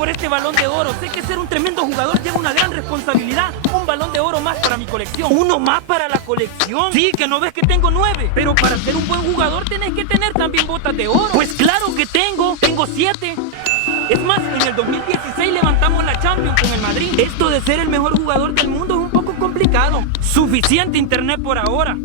por este Balón de Oro. Sé que ser un tremendo jugador lleva una gran responsabilidad. Un Balón de Oro más para mi colección. ¿Uno más para la colección? Sí, que no ves que tengo 9. Pero para ser un buen jugador tenés que tener también botas de oro. Pues claro que tengo 7. Es más, en el 2016 levantamos la Champions con el Madrid. Esto de ser el mejor jugador del mundo es un poco complicado. Suficiente internet por ahora.